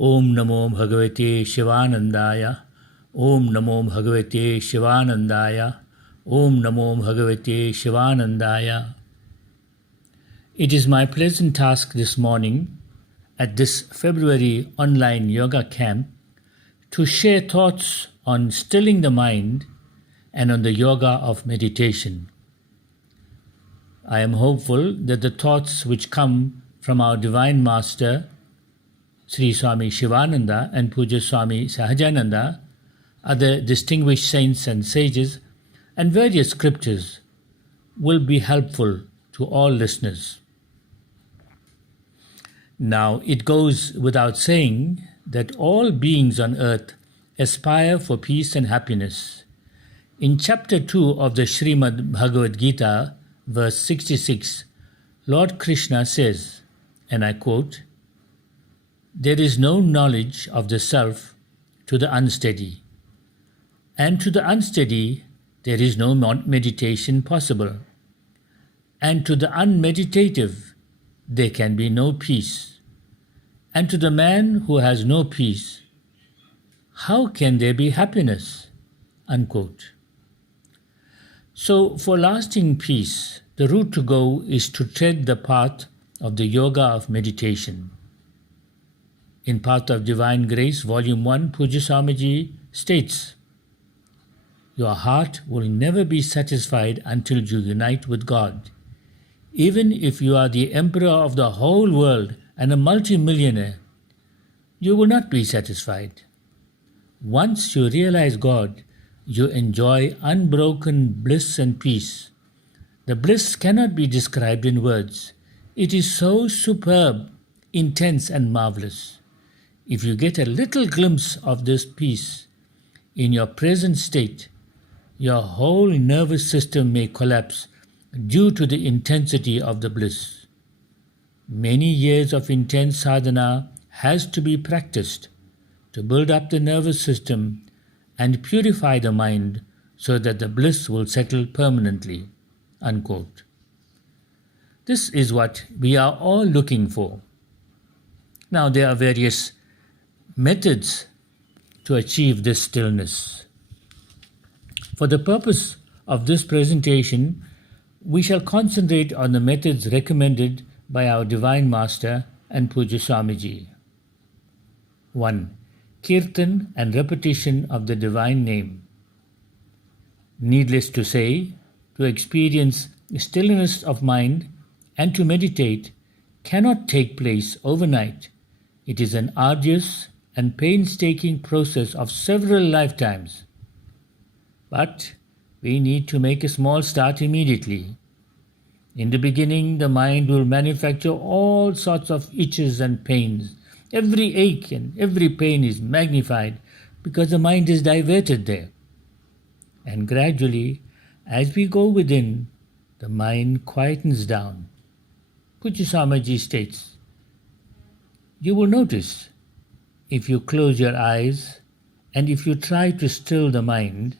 Om Namo Bhagavate Shivanandaya. Om Namo Bhagavate Shivanandaya. Om Namo Bhagavate Shivanandaya. It is my pleasant task this morning at this February online yoga camp to share thoughts on stilling the mind and on the yoga of meditation. I am hopeful that the thoughts which come from our Divine Master, Sri Swami Shivananda and Puja Swami Sahajananda, other distinguished saints and sages, and various scriptures will be helpful to all listeners. Now, it goes without saying that all beings on earth aspire for peace and happiness. In chapter 2 of the Srimad Bhagavad Gita, verse 66, Lord Krishna says, and I quote, "There is no knowledge of the self to the unsteady, and to the unsteady there is no meditation possible, and to the unmeditative there can be no peace, and to the man who has no peace, how can there be happiness?" Unquote. So, for lasting peace, the route to go is to tread the path of the yoga of meditation. In Path of Divine Grace, Volume 1, Puja Swamiji states, "Your heart will never be satisfied until you unite with God. Even if you are the emperor of the whole world and a multimillionaire, you will not be satisfied. Once you realize God, you enjoy unbroken bliss and peace. The bliss cannot be described in words. It is so superb, intense, and marvelous. If you get a little glimpse of this peace in your present state, your whole nervous system may collapse due to the intensity of the bliss. Many years of intense sadhana has to be practiced to build up the nervous system and purify the mind so that the bliss will settle permanently." Unquote. This is what we are all looking for. Now, there are various methods to achieve this stillness. For the purpose of this presentation, we shall concentrate on the methods recommended by our Divine Master and Puja Swamiji. 1. Kirtan and repetition of the Divine Name. Needless to say, to experience stillness of mind and to meditate cannot take place overnight. It is an arduous and painstaking process of several lifetimes. But we need to make a small start immediately. In the beginning, the mind will manufacture all sorts of itches and pains. Every ache and every pain is magnified because the mind is diverted there. And gradually, as we go within, the mind quietens down. Puja Swamiji states, "You will notice, if you close your eyes and if you try to still the mind,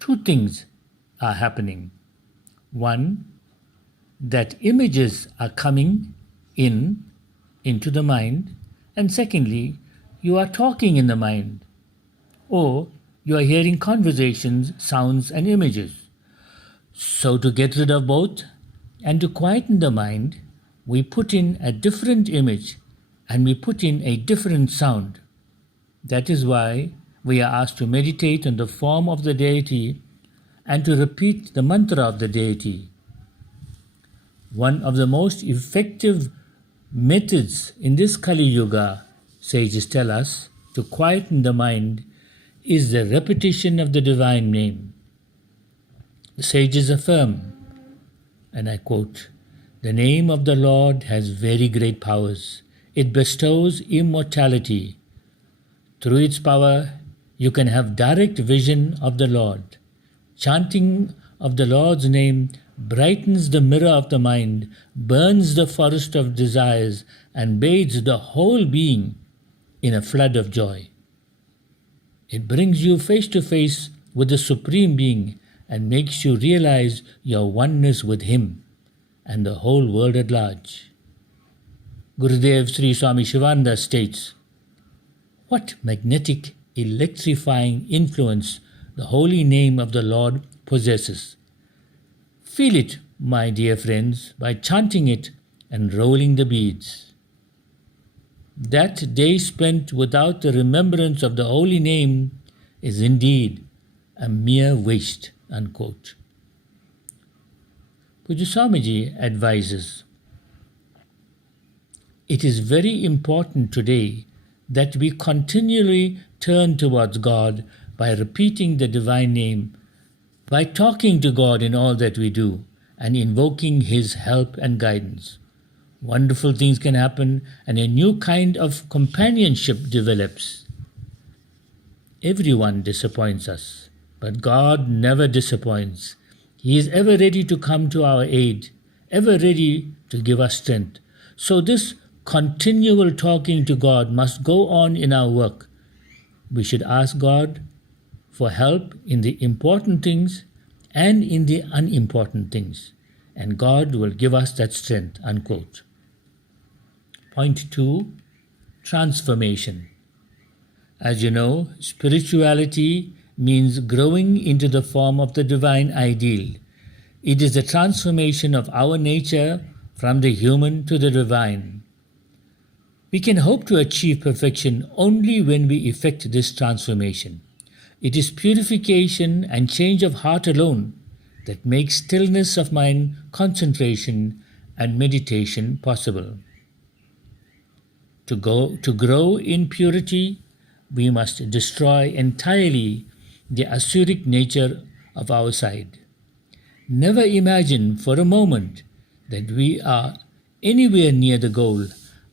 two things are happening. One, that images are coming into the mind, and secondly, you are talking in the mind, or you are hearing conversations, sounds, and images. So to get rid of both and to quieten the mind, we put in a different image and we put in a different sound. That is why we are asked to meditate on the form of the deity and to repeat the mantra of the deity. One of the most effective methods in this Kali Yuga, sages tell us, to quieten the mind is the repetition of the Divine Name. The sages affirm, and I quote, "The name of the Lord has very great powers. It bestows immortality. Through its power, you can have direct vision of the Lord. Chanting of the Lord's name brightens the mirror of the mind, burns the forest of desires, and bathes the whole being in a flood of joy. It brings you face to face with the Supreme Being and makes you realize your oneness with Him and the whole world at large." Gurudev Sri Swami Shivananda states, What magnetic, electrifying influence the holy name of the Lord possesses. Feel it, my dear friends, by chanting it and rolling the beads. That day spent without the remembrance of the holy name is indeed a mere waste, unquote. Pujya Swamiji advises, it is very important today that we continually turn towards God by repeating the divine name, by talking to God in all that we do, and invoking His help and guidance. Wonderful things can happen, and a new kind of companionship develops. Everyone disappoints us, but God never disappoints. He is ever ready to come to our aid, ever ready to give us strength. So this continual talking to God must go on in our work. We should ask God for help in the important things and in the unimportant things, and God will give us that strength, unquote. Point 2, transformation. As you know, spirituality means growing into the form of the divine ideal. It is the transformation of our nature from the human to the divine. We can hope to achieve perfection only when we effect this transformation. It is purification and change of heart alone that makes stillness of mind, concentration, and meditation possible. To grow in purity, we must destroy entirely the asuric nature of our side. Never imagine for a moment that we are anywhere near the goal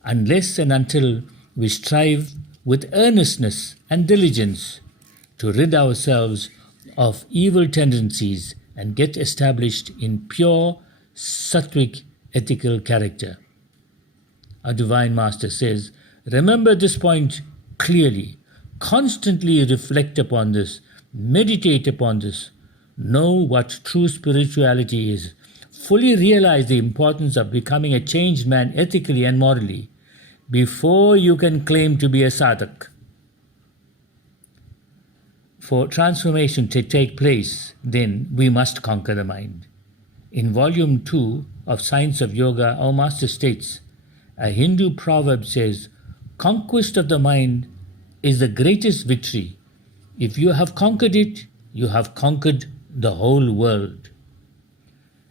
unless and until we strive with earnestness and diligence to rid ourselves of evil tendencies and get established in pure sattvic ethical character. Our Divine Master says, remember this point clearly, constantly reflect upon this, meditate upon this, know what true spirituality is, fully realize the importance of becoming a changed man ethically and morally before you can claim to be a sadhak. For transformation to take place, then we must conquer the mind. In Volume 2 of Science of Yoga, our Master states, a Hindu proverb says, conquest of the mind is the greatest victory. If you have conquered it, you have conquered the whole world.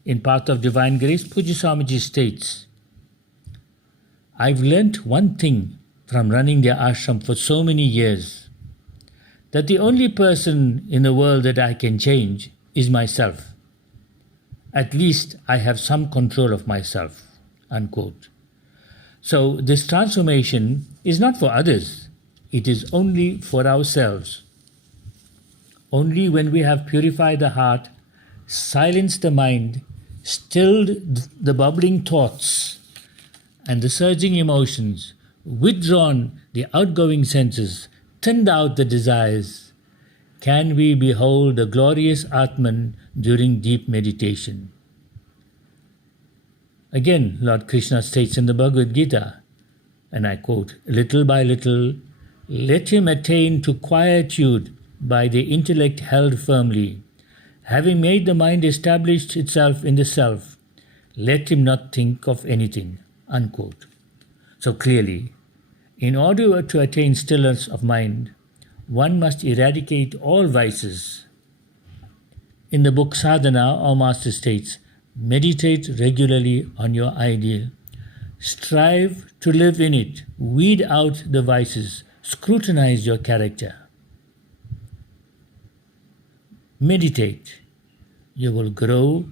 In Path of Divine Grace, Pujya Swamiji states, I've learnt one thing from running the ashram for so many years, that the only person in the world that I can change is myself. At least I have some control of myself, unquote. So this transformation is not for others, it is only for ourselves. Only when we have purified the heart, silenced the mind, stilled the bubbling thoughts and the surging emotions, withdrawn the outgoing senses, thinned out the desires, can we behold the glorious Atman during deep meditation. Again, Lord Krishna states in the Bhagavad Gita, and I quote, little by little, let him attain to quietude by the intellect held firmly. Having made the mind establish itself in the self, let him not think of anything, unquote. So clearly, in order to attain stillness of mind, one must eradicate all vices. In the book Sadhana, our Master states, meditate regularly on your ideal. Strive to live in it. Weed out the vices. Scrutinize your character. Meditate. You will grow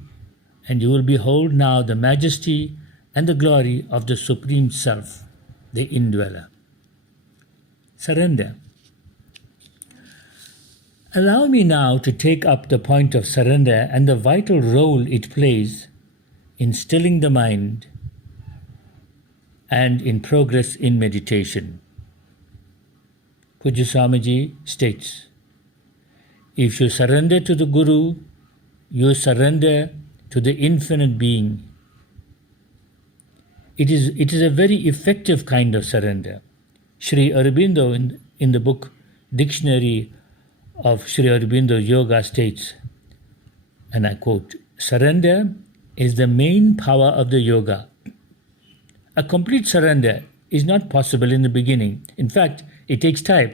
and you will behold now the majesty and the glory of the Supreme Self, the Indweller. Surrender. Allow me now to take up the point of surrender and the vital role it plays in stilling the mind and in progress in meditation. Pujya Swamiji states, if you surrender to the Guru, you surrender to the infinite being. It is a very effective kind of surrender. Sri Aurobindo in the book Dictionary of Sri Aurobindo's Yoga states, and I quote, "Surrender is the main power of the yoga. A complete surrender is not possible in the beginning. In fact, it takes time.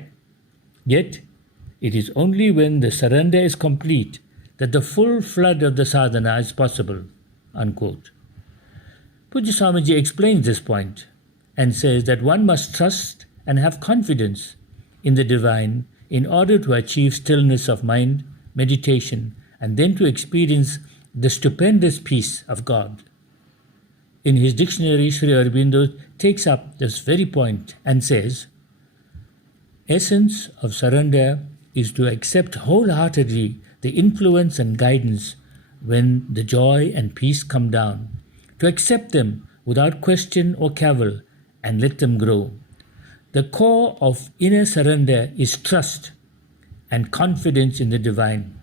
Yet, it is only when the surrender is complete that the full flood of the sadhana is possible." Unquote. Pujya Swamiji explains this point and says that one must trust and have confidence in the divine in order to achieve stillness of mind, meditation, and then to experience the stupendous peace of God. In his dictionary, Sri Aurobindo takes up this very point and says, "Essence of surrender is to accept wholeheartedly the influence and guidance when the joy and peace come down, to accept them without question or cavil and let them grow. The core of inner surrender is trust and confidence in the divine.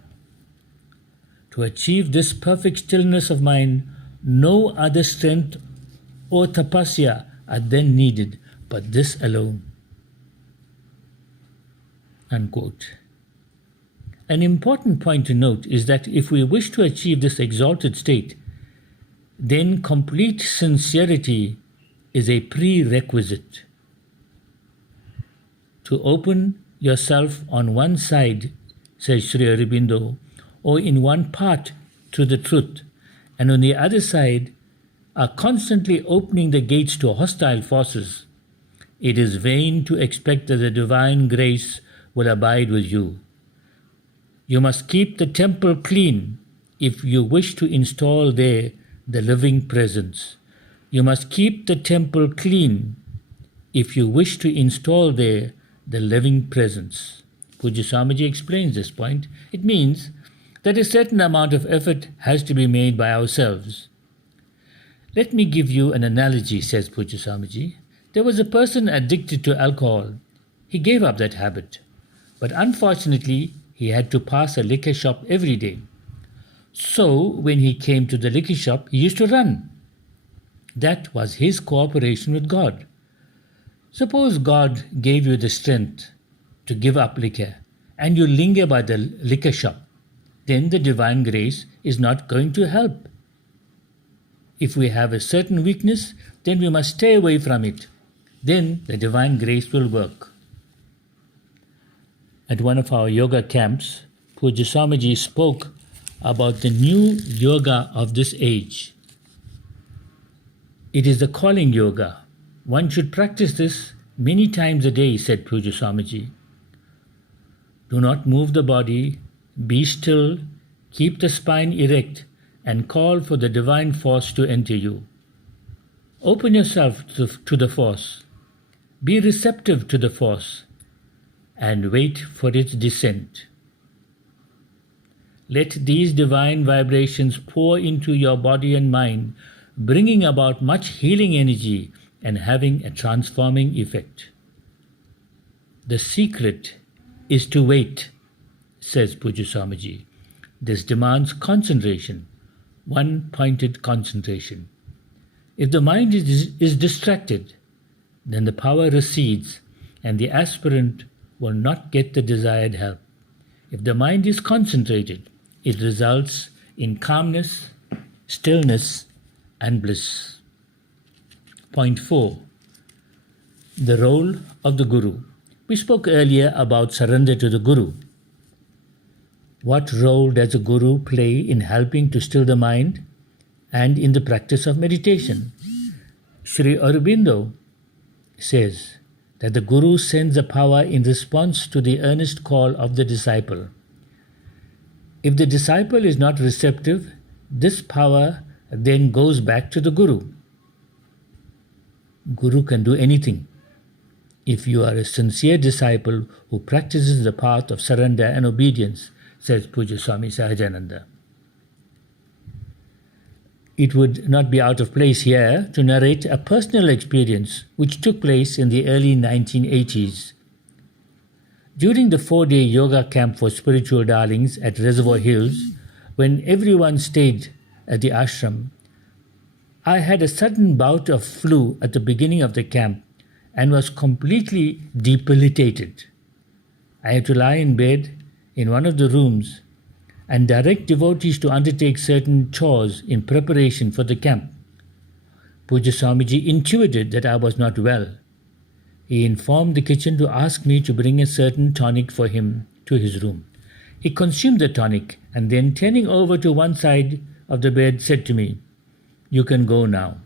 To achieve this perfect stillness of mind, no other strength or tapasya are then needed but this alone." Unquote. An important point to note is that if we wish to achieve this exalted state, then complete sincerity is a prerequisite. To open yourself on one side, says Sri Aurobindo, or in one part to the truth, and on the other side are constantly opening the gates to hostile forces, it is vain to expect that the divine grace will abide with you. You must keep the temple clean if you wish to install there the living presence. You must keep the temple clean if you wish to install there the living presence. Pujya Swamiji explains this point. It means that a certain amount of effort has to be made by ourselves. Let me give you an analogy, says Pujya Swamiji. There was a person addicted to alcohol. He gave up that habit, but unfortunately he had to pass a liquor shop every day. So when he came to the liquor shop, he used to run. That was his cooperation with God. Suppose God gave you the strength to give up liquor and you linger by the liquor shop, then the divine grace is not going to help. If we have a certain weakness, then we must stay away from it. Then the divine grace will work. At one of our yoga camps, Pujya Swamiji spoke about the new yoga of this age. It is the calling yoga. One should practice this many times a day, said Pujya Swamiji. Do not move the body, be still, keep the spine erect, and call for the divine force to enter you. Open yourself to the force. Be receptive to the force, and wait for its descent. Let these divine vibrations pour into your body and mind, bringing about much healing energy and having a transforming effect. The secret is to wait, says Pujya Swamiji. This demands concentration, one-pointed concentration. If the mind is distracted, then the power recedes and the aspirant will not get the desired help. If the mind is concentrated, it results in calmness, stillness, and bliss. Point 4. The role of the Guru. We spoke earlier about surrender to the Guru. What role does a Guru play in helping to still the mind and in the practice of meditation? Sri Aurobindo says that the Guru sends the power in response to the earnest call of the disciple. If the disciple is not receptive, this power then goes back to the Guru. Guru can do anything. If you are a sincere disciple who practices the path of surrender and obedience, says Pujya Swami Sahajananda. It would not be out of place here to narrate a personal experience which took place in the early 1980s. During the 4-day yoga camp for spiritual darlings at Reservoir Hills, when everyone stayed at the ashram, I had a sudden bout of flu at the beginning of the camp and was completely debilitated. I had to lie in bed in one of the rooms and direct devotees to undertake certain chores in preparation for the camp. Pujya Swamiji intuited that I was not well. He informed the kitchen to ask me to bring a certain tonic for him to his room. He consumed the tonic and then, turning over to one side of the bed, said to me, "You can go now."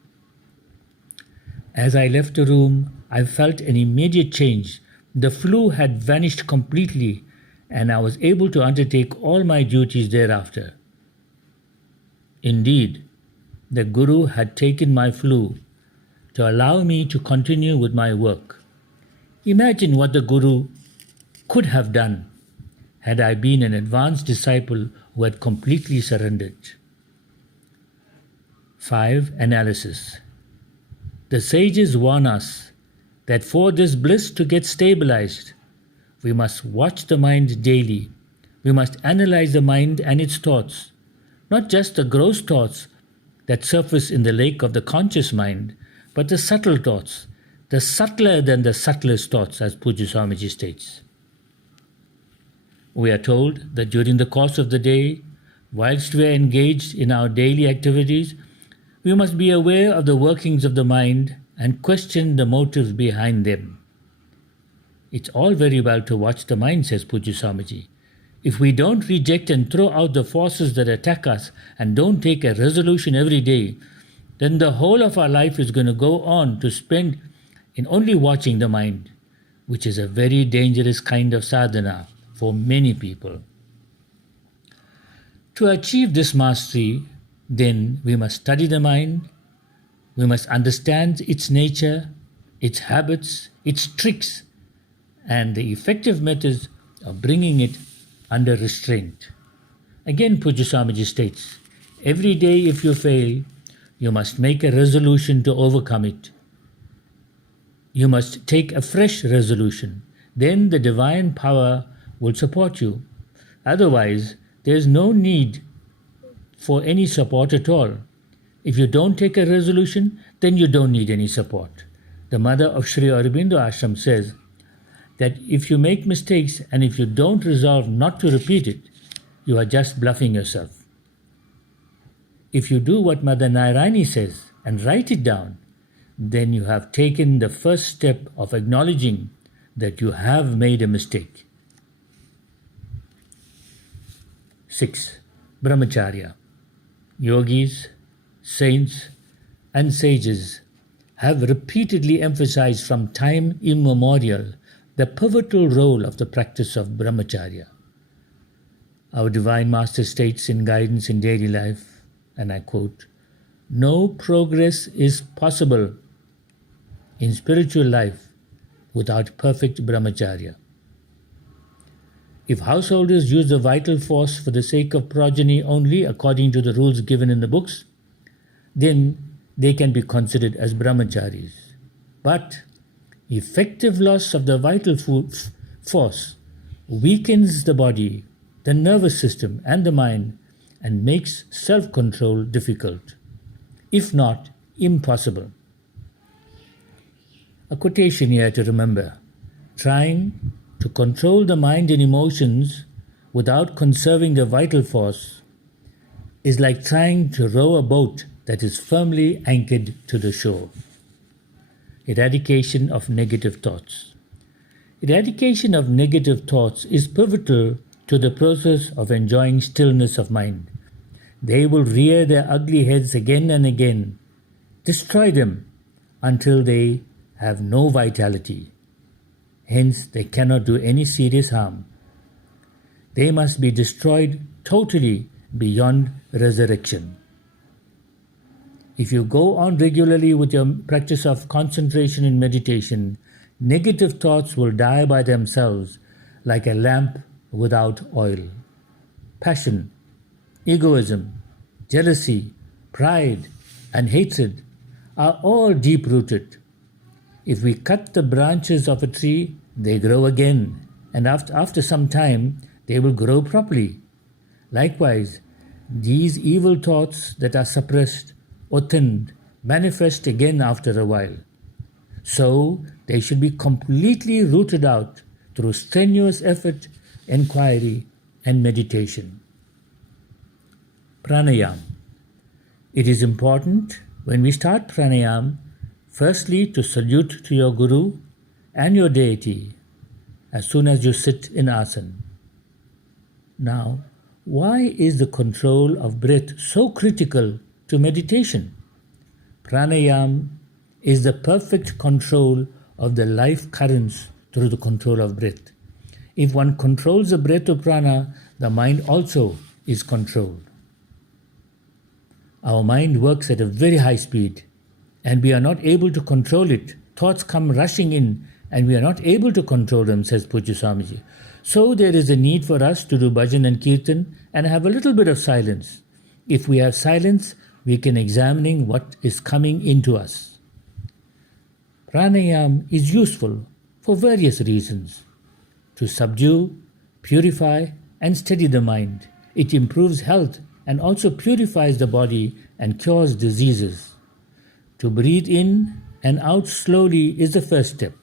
As I left the room, I felt an immediate change. The flu had vanished completely, and I was able to undertake all my duties thereafter. Indeed, the Guru had taken my flu to allow me to continue with my work. Imagine what the Guru could have done had I been an advanced disciple who had completely surrendered. 5. Analysis. The sages warn us that for this bliss to get stabilized, we must watch the mind daily. We must analyze the mind and its thoughts, not just the gross thoughts that surface in the lake of the conscious mind, but the subtle thoughts, the subtler than the subtlest thoughts, as Pujya Swamiji states. We are told that during the course of the day, whilst we are engaged in our daily activities, we must be aware of the workings of the mind and question the motives behind them. It's all very well to watch the mind, says Pujya Swamiji. If we don't reject and throw out the forces that attack us and don't take a resolution every day, then the whole of our life is going to go on to spend in only watching the mind, which is a very dangerous kind of sadhana for many people. To achieve this mastery, then we must study the mind, we must understand its nature, its habits, its tricks, and the effective methods of bringing it under restraint. Again, Pujya Swamiji states, every day if you fail, you must make a resolution to overcome it. You must take a fresh resolution. Then the divine power will support you. Otherwise, there is no need for any support at all. If you don't take a resolution, then you don't need any support. The mother of Sri Aurobindo Ashram says that if you make mistakes and if you don't resolve not to repeat it, you are just bluffing yourself. If you do what Mother Nairani says and write it down, then you have taken the first step of acknowledging that you have made a mistake. 6. Brahmacarya. Yogis, saints, and sages have repeatedly emphasized from time immemorial the pivotal role of the practice of Brahmacharya. Our Divine Master states in Guidance in Daily Life, and I quote, "No progress is possible in spiritual life without perfect Brahmacharya. If householders use the vital force for the sake of progeny only according to the rules given in the books, then they can be considered as brahmacharis. But effective loss of the vital force weakens the body, the nervous system, and the mind, and makes self-control difficult, if not impossible." A quotation here to remember: trying to control the mind and emotions without conserving the vital force is like trying to row a boat that is firmly anchored to the shore. Eradication of negative thoughts. Eradication of negative thoughts is pivotal to the process of enjoying stillness of mind. They will rear their ugly heads again and again. Destroy them until they have no vitality. Hence, they cannot do any serious harm. They must be destroyed totally beyond resurrection. If you go on regularly with your practice of concentration and meditation, negative thoughts will die by themselves like a lamp without oil. Passion, egoism, jealousy, pride, and hatred are all deep-rooted. If we cut the branches of a tree, they grow again, and after some time, they will grow properly. Likewise, these evil thoughts that are suppressed or thinned manifest again after a while. So, they should be completely rooted out through strenuous effort, inquiry, and meditation. Pranayama. It is important when we start pranayama, firstly to salute to your Guru and your deity as soon as you sit in asana. Now, why is the control of breath so critical to meditation? Pranayama is the perfect control of the life currents through the control of breath. If one controls the breath of prana, the mind also is controlled. Our mind works at a very high speed and we are not able to control it. Thoughts come rushing in and we are not able to control them, says Pujya Swamiji. So there is a need for us to do bhajan and kirtan and have a little bit of silence. If we have silence, we can examine what is coming into us. Pranayama is useful for various reasons. To subdue, purify and steady the mind. It improves health and also purifies the body and cures diseases. To breathe in and out slowly is the first step.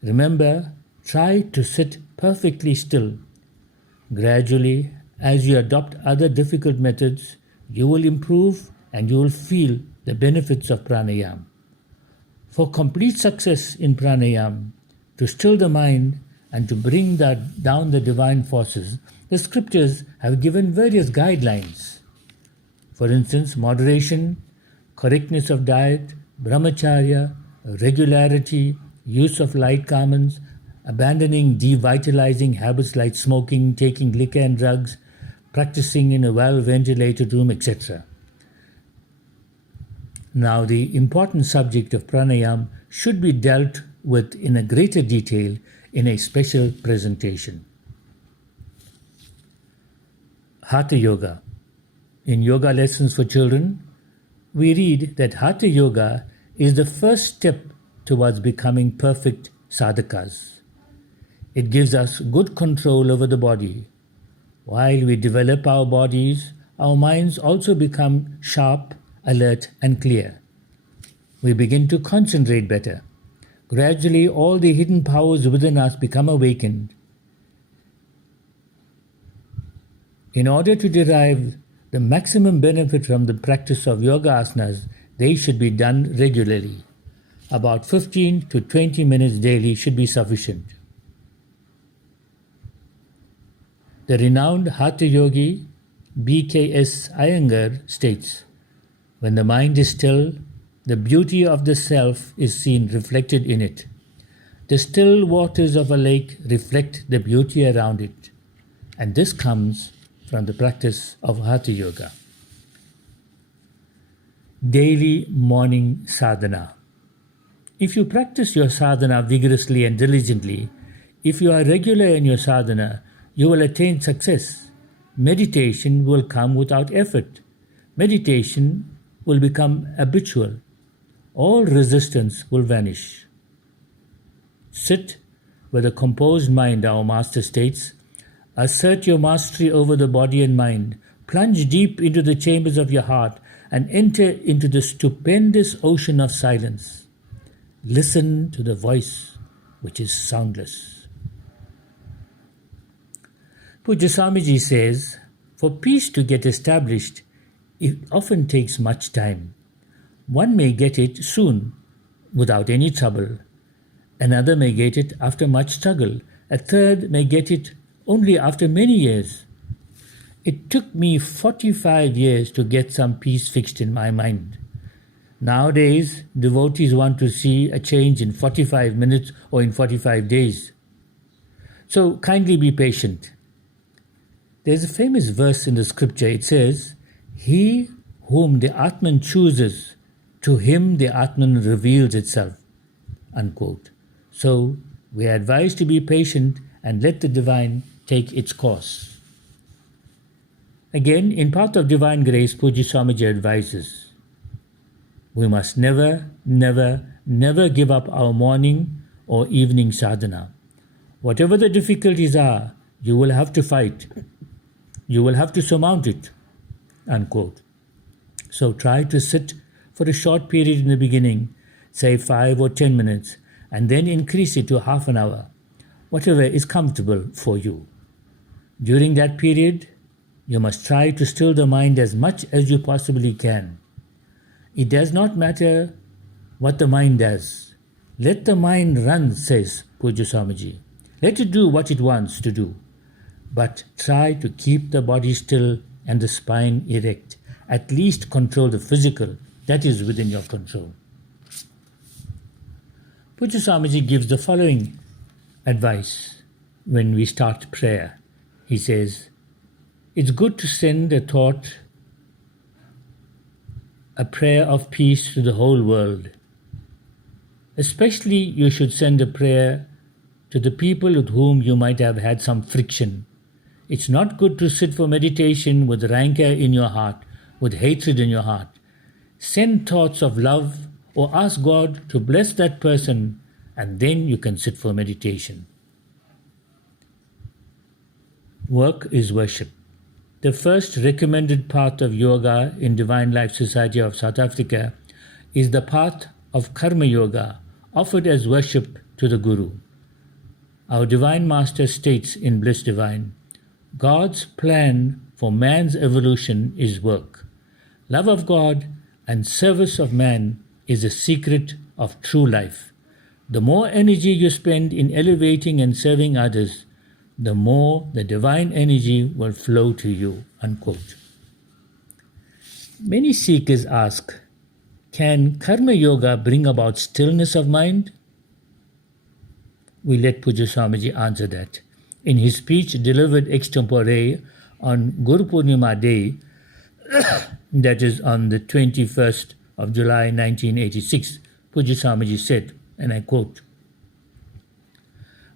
Remember, try to sit perfectly still. Gradually, as you adopt other difficult methods, you will improve and you will feel the benefits of pranayama. For complete success in pranayama, to still the mind and to bring down the divine forces, the scriptures have given various guidelines. For instance, moderation, correctness of diet, Brahmacarya, regularity, use of light garments, abandoning devitalizing habits like smoking, taking liquor and drugs, practicing in a well-ventilated room, etc. Now, the important subject of pranayama should be dealt with in a greater detail in a special presentation. Hatha Yoga. In Yoga Lessons for Children, we read that Hatha Yoga is the first step towards becoming perfect sadhakas. It gives us good control over the body. While we develop our bodies, our minds also become sharp, alert and clear. We begin to concentrate better. Gradually, all the hidden powers within us become awakened. In order to derive the maximum benefit from the practice of yoga asanas, they should be done regularly. About 15 to 20 minutes daily should be sufficient. The renowned Hatha Yogi B.K.S. Iyengar states, when the mind is still, the beauty of the self is seen reflected in it. The still waters of a lake reflect the beauty around it, and this comes from the practice of Hatha Yoga. Daily morning sadhana. If you practice your sadhana vigorously and diligently, if you are regular in your sadhana, you will attain success. Meditation will come without effort. Meditation will become habitual. All resistance will vanish. Sit with a composed mind, our master states. Assert your mastery over the body and mind. Plunge deep into the chambers of your heart and enter into the stupendous ocean of silence. Listen to the voice which is soundless. Pujya Swamiji says, for peace to get established, it often takes much time. One may get it soon, without any trouble. Another may get it after much struggle. A third may get it only after many years. It took me 45 years to get some peace fixed in my mind. Nowadays, devotees want to see a change in 45 minutes or in 45 days. So kindly be patient. There's a famous verse in the scripture. It says, he whom the Atman chooses, to him the Atman reveals itself. Unquote. So we are advised to be patient and let the divine take its course. Again, in Path of Divine Grace, Pujya Swamiji advises, we must never, never, never give up our morning or evening sadhana. Whatever the difficulties are, you will have to fight. You will have to surmount it. Unquote. So try to sit for a short period in the beginning, say 5 or 10 minutes, and then increase it to half an hour. whatever is comfortable for you. During that period, you must try to still the mind as much as you possibly can. It does not matter what the mind does. Let the mind run, says Pujya Swamiji. Let it do what it wants to do. But try to keep the body still and the spine erect. At least control the physical. That is within your control. Pujya Swamiji gives the following advice when we start prayer. He says, it's good to send a thought, a prayer of peace to the whole world. Especially you should send a prayer to the people with whom you might have had some friction. It's not good to sit for meditation with rancor in your heart, with hatred in your heart. Send thoughts of love or ask God to bless that person, and then you can sit for meditation. Work is worship. The first recommended path of yoga in Divine Life Society of South Africa is the path of Karma Yoga, offered as worship to the Guru. Our Divine Master states in Bliss Divine, God's plan for man's evolution is work. Love of God and service of man is the secret of true life. The more energy you spend in elevating and serving others, the more the divine energy will flow to you. Unquote. Many seekers ask, can Karma Yoga bring about stillness of mind? We let Pujya Swamiji answer that. In his speech delivered extempore on Guru Purnima Day, that is on the 21st of July 1986, Pujya Swamiji said, and I quote,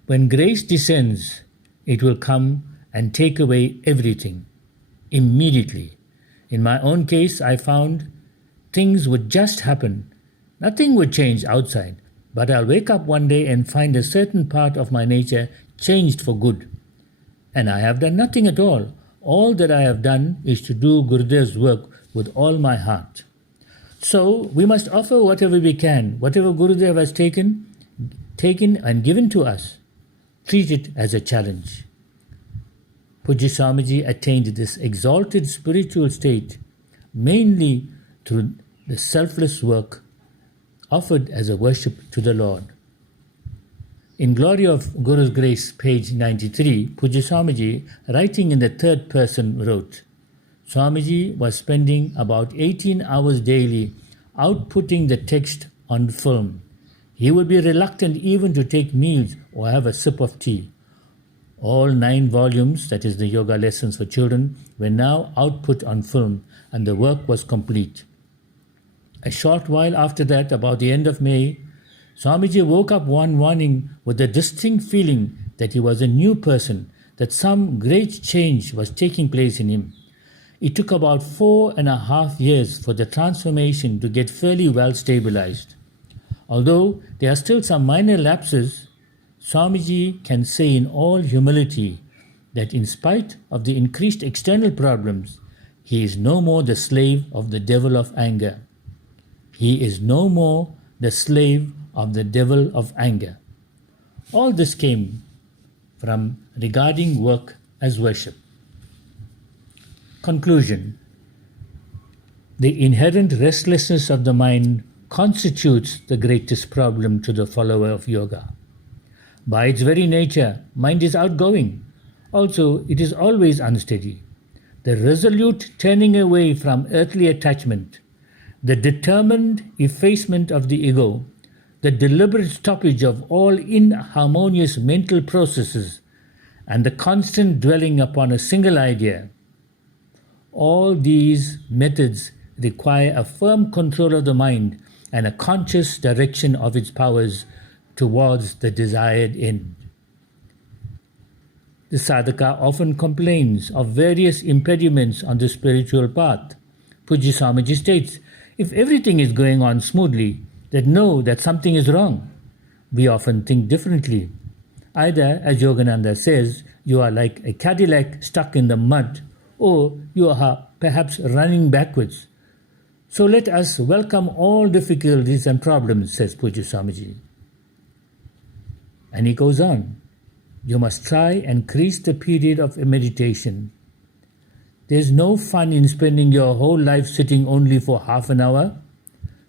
when grace descends, it will come and take away everything, immediately. In my own case, I found things would just happen. Nothing would change outside, but I'll wake up one day and find a certain part of my nature changed for good. And I have done nothing at all. All that I have done is to do Gurudev's work with all my heart. So we must offer whatever we can, whatever Gurudev has taken and given to us. Treat it as a challenge. Pujya Swamiji attained this exalted spiritual state mainly through the selfless work offered as a worship to the Lord. In Glory of Guru's Grace, page 93, Pujya Swamiji, writing in the third person, wrote, Swamiji was spending about 18 hours daily outputting the text on film. He would be reluctant even to take meals or have a sip of tea. All 9 volumes, that is the yoga lessons for children, were now output on film and the work was complete. A short while after that, about the end of May, Swamiji woke up one morning with a distinct feeling that he was a new person, that some great change was taking place in him. It took about 4.5 years for the transformation to get fairly well stabilized. Although there are still some minor lapses, Swamiji can say in all humility that in spite of the increased external problems, he is no more the slave of the devil of anger. He is no more the slave of the devil of anger. All this came from regarding work as worship. Conclusion. The inherent restlessness of the mind constitutes the greatest problem to the follower of yoga. By its very nature, mind is outgoing. Also, it is always unsteady. The resolute turning away from earthly attachment, the determined effacement of the ego, the deliberate stoppage of all inharmonious mental processes, and the constant dwelling upon a single idea, all these methods require a firm control of the mind and a conscious direction of its powers towards the desired end. The sadhaka often complains of various impediments on the spiritual path. Pujya Swamiji states, if everything is going on smoothly, then know that something is wrong. We often think differently. Either, as Yogananda says, you are like a Cadillac stuck in the mud, or you are perhaps running backwards. So let us welcome all difficulties and problems, says Pujya Swamiji. And he goes on. You must try and increase the period of meditation. There's no fun in spending your whole life sitting only for half an hour.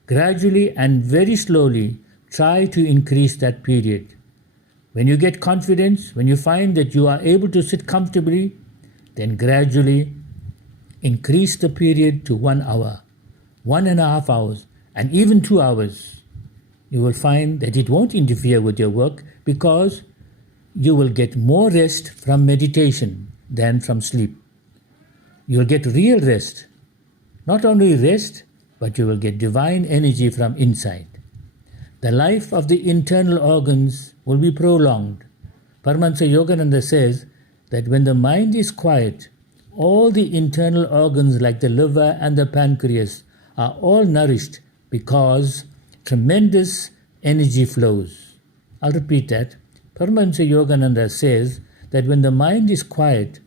Gradually and very slowly, try to increase that period. When you get confidence, when you find that you are able to sit comfortably, then gradually increase the period to 1 hour, 1.5 hours, and even 2 hours. You will find that it won't interfere with your work because you will get more rest from meditation than from sleep. You will get real rest. Not only rest, but you will get divine energy from inside. The life of the internal organs will be prolonged. Paramahansa Yogananda says that when the mind is quiet, all the internal organs like the liver and the pancreas are all nourished because tremendous energy flows. I'll repeat that. Paramahansa Yogananda says that when the mind is quiet,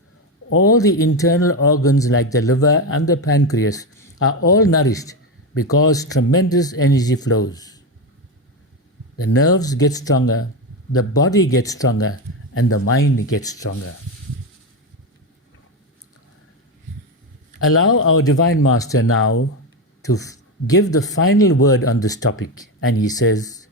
all the internal organs like the liver and the pancreas are all nourished because tremendous energy flows. The nerves get stronger, the body gets stronger, and the mind gets stronger. Allow our Divine Master now to give the final word on this topic, and he says,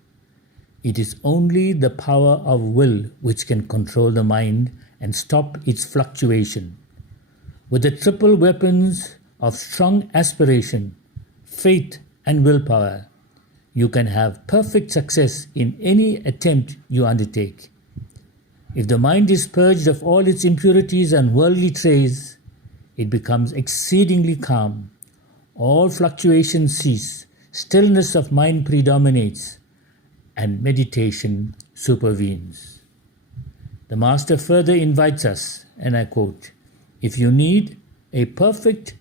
"It is only the power of will which can control the mind and stop its fluctuation. With the triple weapons of strong aspiration, faith, and willpower, you can have perfect success in any attempt you undertake. If the mind is purged of all its impurities and worldly traits, it becomes exceedingly calm. All fluctuations cease, stillness of mind predominates, and meditation supervenes." The Master further invites us, and I quote, "If you need a perfect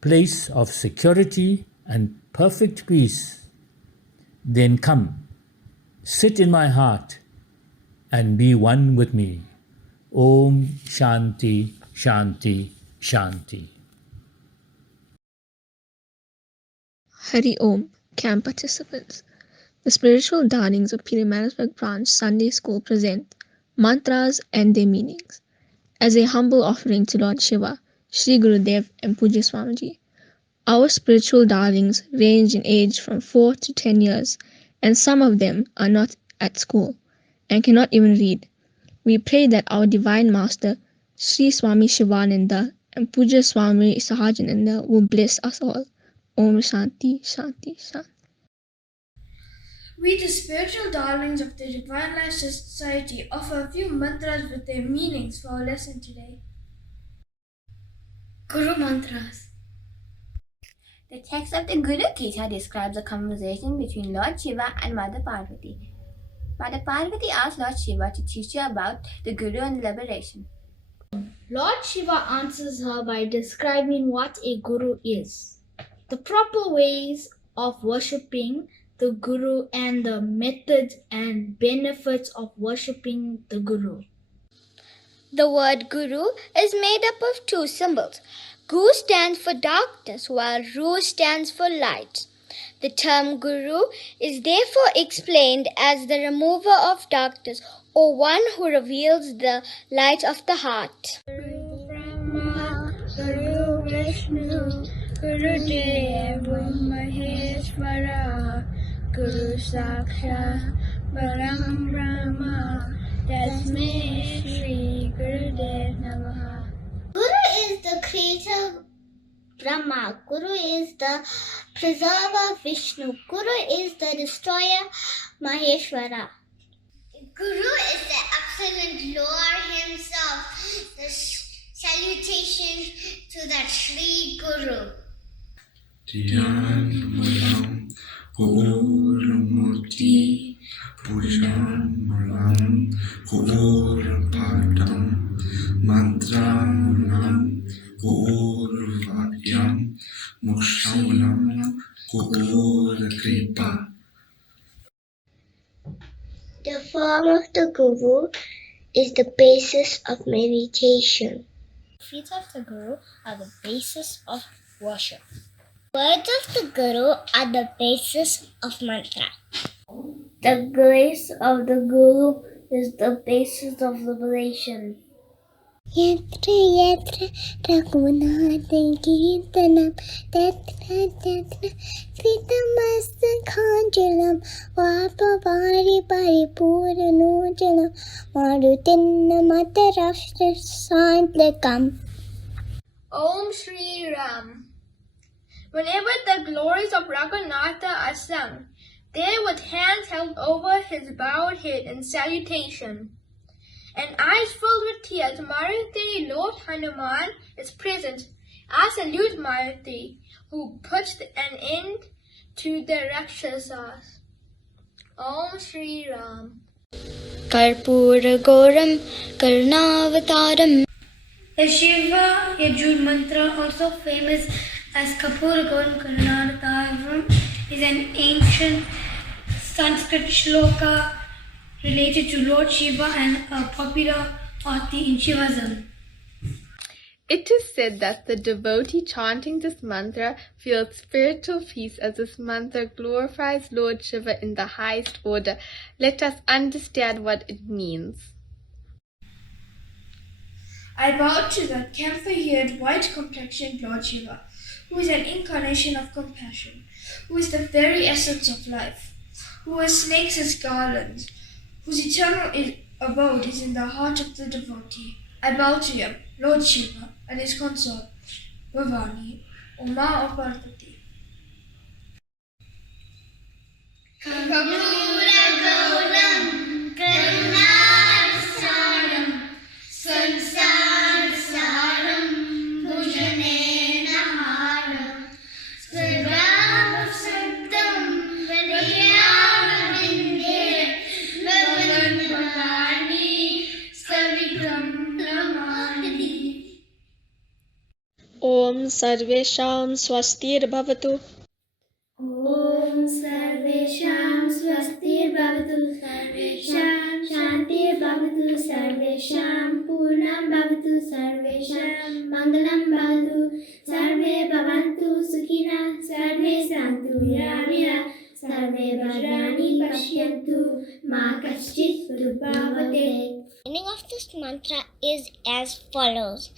place of security and perfect peace, then come, sit in my heart, and be one with me. Om Shanti, Shanti, Shanti." Hari Om, camp participants. The spiritual darlings of Pirimanisburg Branch Sunday School present mantras and their meanings as a humble offering to Lord Shiva, Sri Gurudev and Pujya Swamiji. Our spiritual darlings range in age from 4 to 10 years, and some of them are not at school and cannot even read. We pray that our Divine Master, Sri Swami Shivananda and Pujya Swami Sahajananda will bless us all. Om Shanti, Shanti, Shanti. We, the spiritual darlings of the Divine Life Society, offer a few mantras with their meanings for our lesson today. Guru Mantras. The text of the Guru Gita describes a conversation between Lord Shiva and Mother Parvati. Mother Parvati asked Lord Shiva to teach her about the Guru and liberation. Lord Shiva answers her by describing what a Guru is, the proper ways of worshipping the Guru, and the methods and benefits of worshipping the Guru. The word Guru is made up of two symbols. Gu stands for darkness, while Ru stands for light. The term Guru is therefore explained as the remover of darkness, or one who reveals the light of the heart. Guru Brahma, Guru Vishnu, Guru Deva Maheshwara, Guru Sakshat Param Brahma, Tasmai Shri Gurudev Namaha. Guru is the creator Brahma. Guru is the preserver Vishnu. Guru is the destroyer Maheshwara. Guru is the absolute Lord himself. The salutation to that Sri Guru. Dhyanamalam Gaurmurti Pujanmalam Gaurapadam Mantramulam Gaurvakyam Mokshamulam Gaurkripa. The form of the Guru is the basis of meditation. The feet of the Guru are the basis of worship. Words of the Guru are the basis of mantra. The grace of the Guru is the basis of liberation. Yatra yatra Raghunath Kirtanam Tatra Tatra Kritamastakhanjalam Vapavari Paripuranojalam Marutinna Matarashtra Santlakam. Om Shri Ram. Whenever the glories of Raghunatha are sung, there with hands held over his bowed head in salutation, and eyes filled with tears, Maruti, Lord Hanuman, is present. I salute Maruti, who puts an end to the Rakshasas. Om Shri Ram. Karpura Goram Karnavataram. The Shiva Yajur mantra, also famous as Kapura Garam Karnavataram, is an ancient Sanskrit shloka related to Lord Shiva and a popular arti in Shivaism. It is said that the devotee chanting this mantra feels spiritual peace as this mantra glorifies Lord Shiva in the highest order. Let us understand what it means. I bow to the camphor-haired, white-complexioned Lord Shiva, who is an incarnation of compassion, who is the very essence of life, who wears snakes as garlands, whose eternal abode is in the heart of the devotee. I bow to him, Lord Shiva, and his consort, Bhavani, Uma or Parvati. Om Sarvesham Swastir Bhavatu. Om Sarvesham Swastir Bhavatu, Sarvesham Shantir Bhavatu, Sarvesham Purnam Bhavatu, Sarvesham Mangalam Bhavatu, Sarve Bhavantu Sukhina, Sarve Santu Niramira, Sarve Bhadrani Pashyantu, Ma Kaschit Dubhavate. The meaning of this mantra is as follows.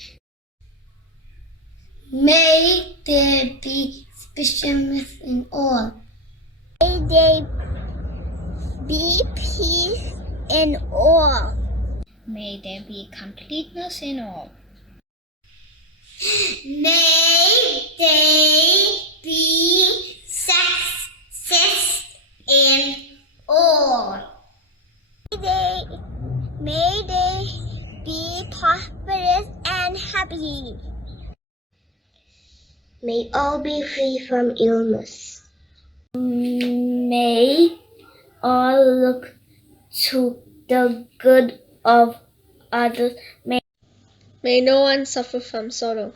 May there be specialness in all. May there be peace in all. May there be completeness in all. May there be success in all. May they be prosperous and happy. May all be free from illness. May all look to the good of others. May no one suffer from sorrow.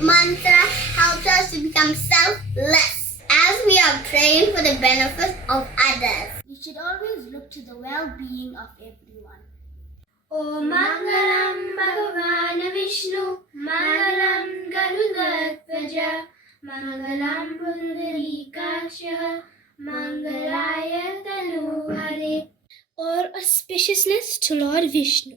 Mantra helps us to become selfless as we are praying for the benefit of others. We should always look to the well-being of everyone. Om Mangalam Bhagavan Vishnu, Mangalam Garudatvaja, Mangalam Pundrikasha, Mangalaya Tanu Hare. Or auspiciousness to Lord Vishnu,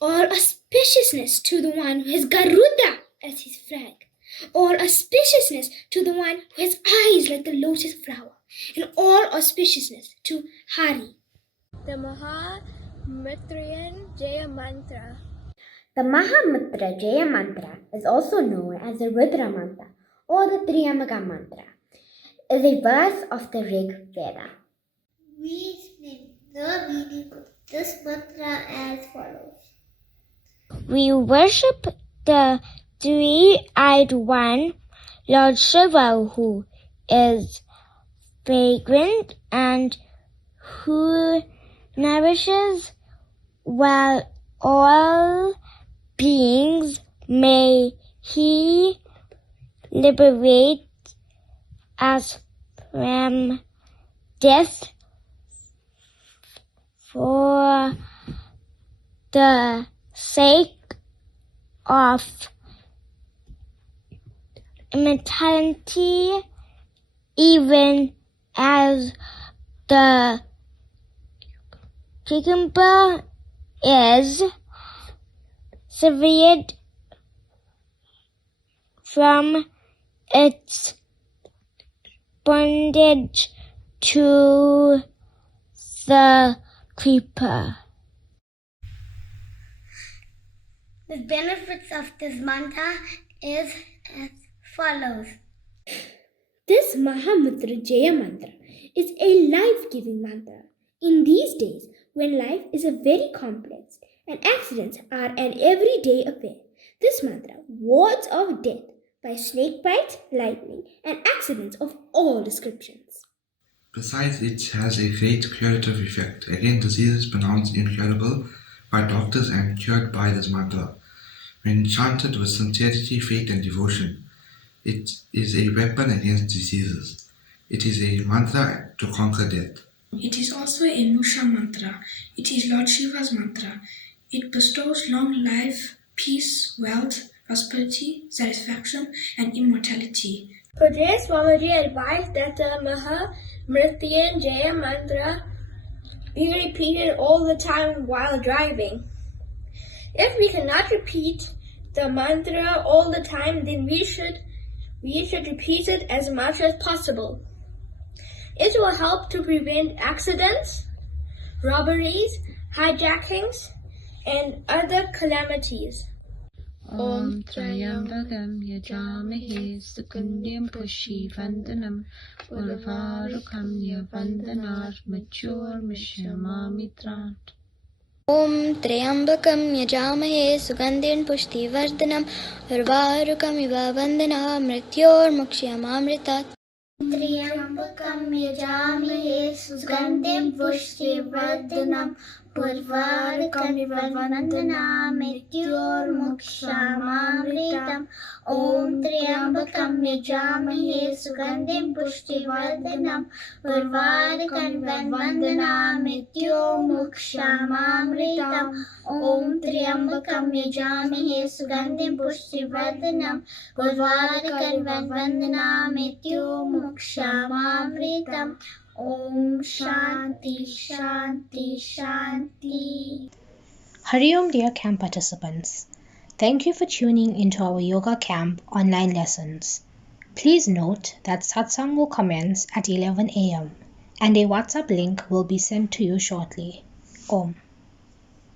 or auspiciousness to the one who has Garuda as his flag, or auspiciousness to the one who has eyes like the lotus flower, and all auspiciousness to Hari. The Mahamitra Jaya Mantra. The Mahamitra Jaya Mantra is also known as the Rudra Mantra or the Triyamaka Mantra. It is a verse of the Rig Veda. We explain the meaning of this mantra as follows. We worship the three-eyed one, Lord Shiva, who is fragrant and who nourishes while all beings. May he liberate us from death for the sake of immortality, even as the cucumber is severed from its bondage to the creeper. The benefits of this mantra is as follows. This Mahamudra Jaya mantra is a life-giving mantra. In these days, when life is a very complex and accidents are an everyday affair, this mantra wards off death by snake bite, lightning, and accidents of all descriptions. Besides, it has a great curative effect against diseases pronounced incurable by doctors and cured by this mantra. When chanted with sincerity, faith, and devotion, it is a weapon against diseases. It is a mantra to conquer death. It is also a Nusha mantra. It is Lord Shiva's mantra. It bestows long life, peace, wealth, prosperity, satisfaction, and immortality. Today, Swamiji advised that the Mahamrityunjaya mantra be repeated all the time while driving. If we cannot repeat the mantra all the time, then we should repeat it as much as possible. It will help to prevent accidents, robberies, hijackings, and other calamities. Om Trayambakam Yajamahe Sukundyam Pushivandanam Urvarukam Yavandanar Mature Mishyamamitrat. Om Trayambakam Yajamahe Sugandhin Pushtivardhanam Urvarukam Ivavandana Mrityor Mukshyamamritat. Triyambakam yajamahe sugandhim pushtivardhanam purvarukam vivavandhanam mrityormukshamamritam. Om Triyambakam yajamahe sugandhim pushtivardhanam purvarukam vivavandhanam mrityormukshamamritam. Om Triyambakam yajamahe sugandhim pushtivardhanam purvarukam vivavandhanam mrityormukshamamritam. Om Shanti Shanti Shanti. Hari Om, dear camp participants. Thank you for tuning into our yoga camp online lessons. Please note that satsang will commence at 11 a.m. and a WhatsApp link will be sent to you shortly. Om.